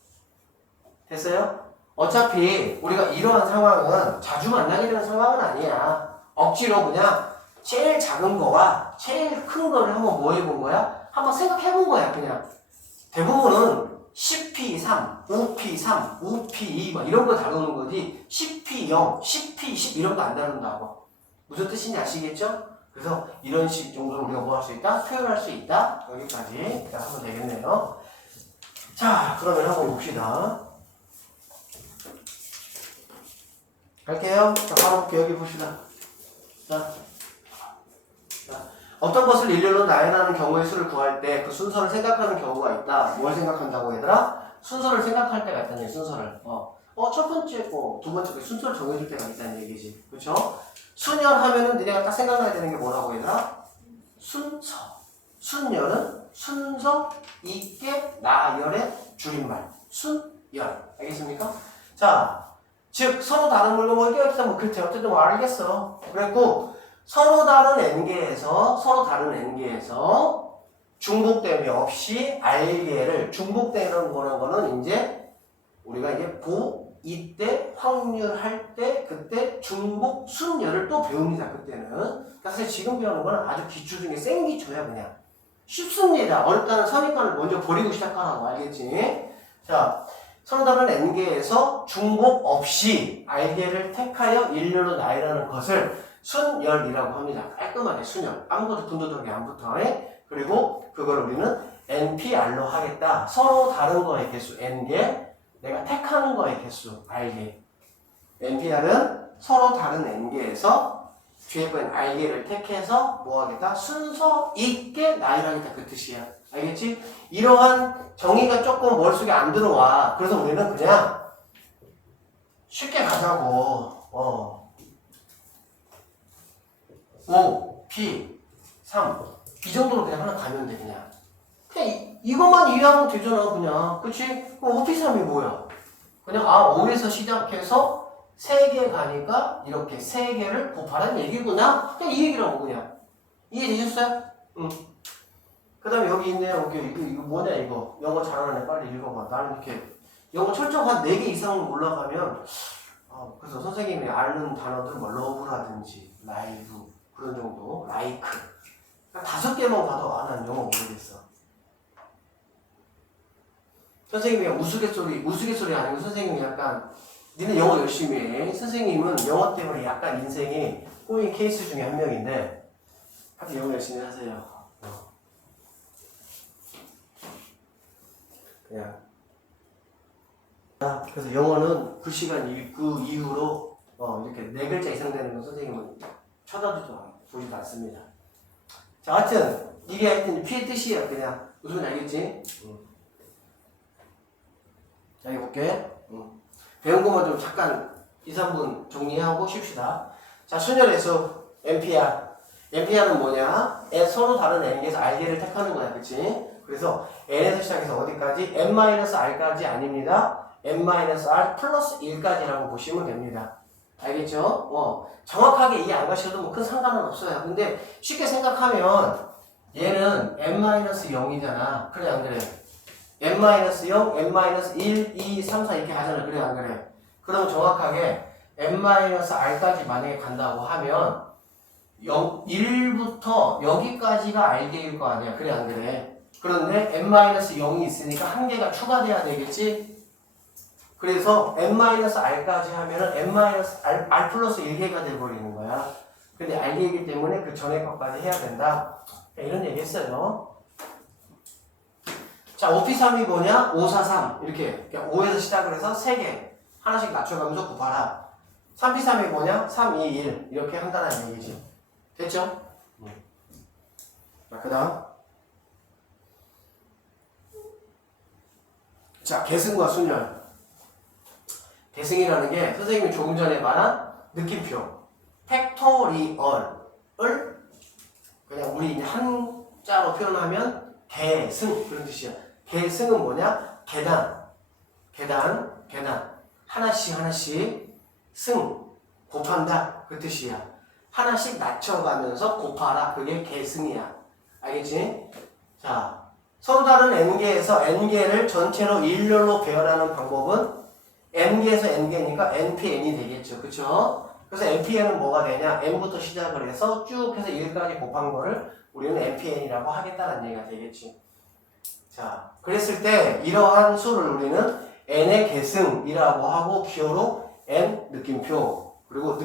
됐어요? 어차피 우리가 이러한 상황은 자주 만나게 되는 상황은 아니야. 억지로 그냥 제일 작은 거와 제일 큰 거를 한번 뭐 해본 거야? 한번 생각해 본 거야. 그냥 대부분은 10P3, 5P3, 5P2 막 이런 거 다루는 거지 10P0, 10P10 이런 거 안 다룬다고. 무슨 뜻인지 아시겠죠? 그래서 이런 식 정도로 우리가 뭐 할 수 있다? 표현할 수 있다. 여기까지 하면 되겠네요. 자, 그러면 한번 봅시다. 갈게요. 자, 바로 볼게요. 여기 봅시다. 자, 어떤 것을 일렬로 나열하는 경우의 수를 구할 때 그 순서를 생각하는 경우가 있다. 뭘 생각한다고 얘들아? 순서를 생각할 때가 있다는 얘기, 순서를. 첫 번째 거, 두 번째 거 순서를 정해줄 때가 있다는 얘기지. 그쵸? 순열하면은 니네가 딱 생각나야 되는 게 뭐라고 얘들아? 순서. 순열은 순서 있게 나열의 줄임말. 순열. 알겠습니까? 자, 즉 서로 다른 물건 뭐 이게 뭐 그렇대. 어쨌든 뭐 알겠어. 그랬고 서로 다른 n개에서 중복됨이 없이 r개를 중복되는 거는 이제 우리가 이제 이때 확률할 때 그때 중복 순열을 또 배웁니다. 그때는. 그러니까 사실 지금 배우는 거는 아주 기초 중에 센 기초야. 그냥 쉽습니다. 어렵다는 선입관을 먼저 버리고 시작하라고. 알겠지? 자, 서로 다른 n개에서 중복 없이 r개를 택하여 일렬로 나열하는 것을 순열이라고 합니다. 깔끔하게 순열. 아무것도 분도덕이 안 붙어. 그리고 그걸 우리는 NPR로 하겠다. 서로 다른 거의 개수 n개, 내가 택하는 거의 개수 r개. NPR은 서로 다른 n개에서 뒤에 건 r개를 택해서 뭐 하겠다? 순서 있게 나열하겠다. 그 뜻이야. 알겠지? 이러한 정의가 조금 머릿속에 안 들어와. 그래서 우리는 그냥 쉽게 가자고. 5, P, 3 이 정도로 그냥 하나 가면 돼. 그냥 이것만 이해하면 되잖아. 그냥 그치? 그럼 5, P, 3이 뭐야? 그냥 5에서 시작해서 3개 가니까 이렇게 3개를 곱하라는 얘기구나. 그냥 이 얘기라고. 그냥 이해되셨어요? 응. 그 다음에 여기 있네요. 이거 뭐냐 이거. 영어 잘하는 애 빨리 읽어봐. 나는 이렇게 영어 철저한 4개 이상 올라가면 그래서 선생님이 아는 단어들 뭐 러브라든지 라이브 그런 정도, 라이크 5개만 봐도 난 영어 모르겠어. 선생님이 우스갯소리 아니고 선생님이 약간 니네 영어 열심히 해. 선생님은 영어 때문에 약간 인생이 꼬인 케이스 중에 한 명인데 하여튼 영어 열심히 하세요. 그냥 그래서 영어는 그 시간 그 이후로 이렇게 4글자 이상 되는 건 선생님은 쳐다도 보지도 않습니다. 자, 하여튼 이게 하여튼 피의 뜻이에요. 그냥 무슨 말인지 알겠지? 자, 해볼게. 배운 것만 좀 잠깐 2, 3분 정리하고 쉽시다. 자, 순열에서 NPR. NPR은 뭐냐? 서로 다른 n개에서 r개를 택하는 거야. 그치? 그래서 n에서 시작해서 어디까지? n-r까지 아닙니다. n-r 플러스 1까지라고 보시면 됩니다. 알겠죠? 정확하게 이해 안 가셔도 뭐 큰 상관은 없어요. 근데 쉽게 생각하면 얘는 n-0이잖아. 그래 안 그래? n-0, n-1, 2, 3, 4 이렇게 가잖아. 그래 안 그래? 그럼 정확하게 n-r까지 만약에 간다고 하면 1부터 여기까지가 r개일 거 아니야. 그래 안 그래? 그런데 n-0이 있으니까 한 개가 추가돼야 되겠지? 그래서 n-r까지 하면은 n-r 플러스 1개가 돼버리는 거야. 근데 r개이기 때문에 그 전에 것까지 해야 된다. 이런 얘기 했어요. 자, 5P3이 뭐냐? 543. 이렇게. 5에서 시작을 해서 3개. 하나씩 낮춰가면서 곱하라. 3P3이 뭐냐? 3, 2, 1. 이렇게 한다는 얘기지. 됐죠? 자, 그 다음. 자, 계승과 순열. 계승이라는 게 선생님이 조금 전에 말한 느낌표. 팩토리얼을 그냥 우리 이제 한자로 표현하면 계승. 그런 뜻이야. 계승은 뭐냐? 계단. 하나씩 승. 곱한다. 그 뜻이야. 하나씩 낮춰가면서 곱하라. 그게 계승이야. 알겠지? 자, 서로 다른 n개에서 n개를 전체로 일렬로 배열하는 방법은 n개에서 n개니까 npn이 되겠죠. 그쵸? 그래서 npn은 뭐가 되냐? n부터 시작을 해서 쭉 해서 1까지 곱한 거를 우리는 npn이라고 하겠다는 얘기가 되겠지. 자, 그랬을 때 이러한 수를 우리는 n의 계승이라고 하고 기호로 n 느낌표 그리고